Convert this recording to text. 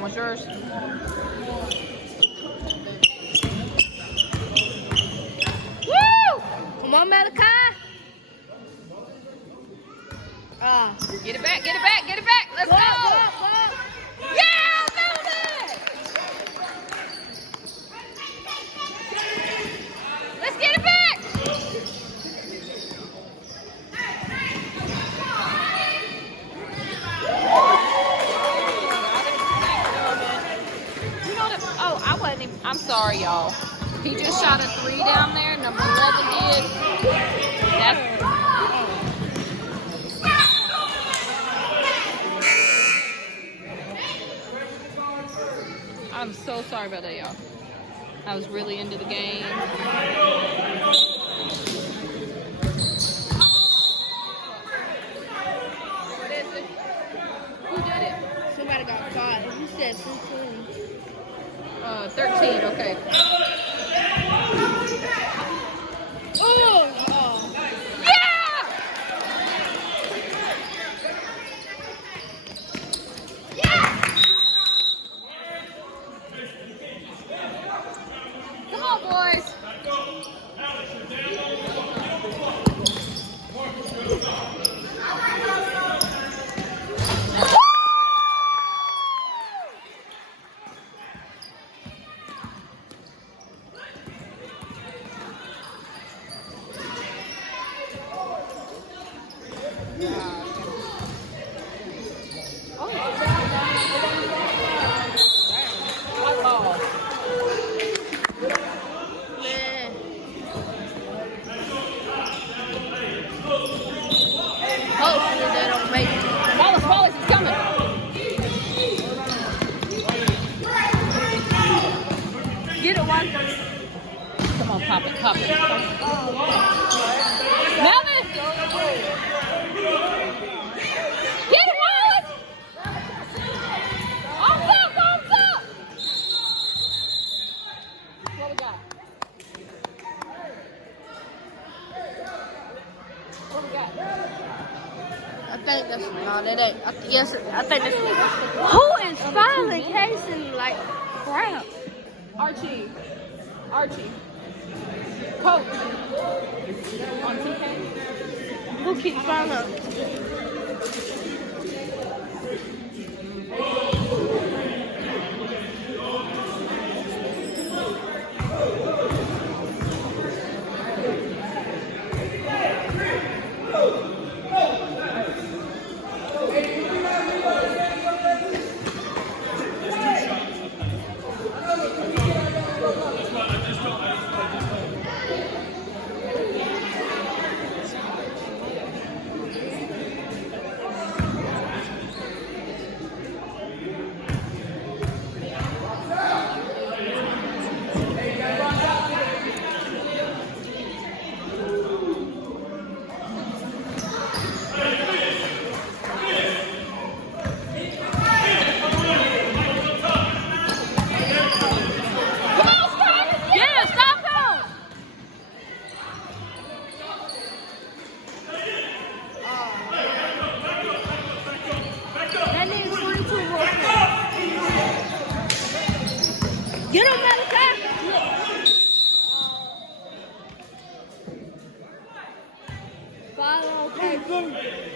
That one's yours. Woo! Come on, Malachi. Get it back, get it back, get it back. Let's go. Yeah, move it. Let's get it back. You know that? Oh, I wasn't even, I'm sorry, y'all. He just shot a 3 down there. Number 11 did. That's. I'm so sorry about that, y'all. I was really into the game. What is it? Who did it? Somebody got 5. He said 15. 13, okay. Oh! Yeah! Yeah! Come on, boys. Man. Hopefully they don't make it. Wallace is coming. Get it, one. Come on, pop it, pop it. Melvin! Get it, Wallace! On top, on top! What we got? What we got? I think that's not it. Yes, I think that's. Who is finally casing like crap? Archie. Coach. On TK. Who keeps fouling up? Get him, Malachi! Follow, okay.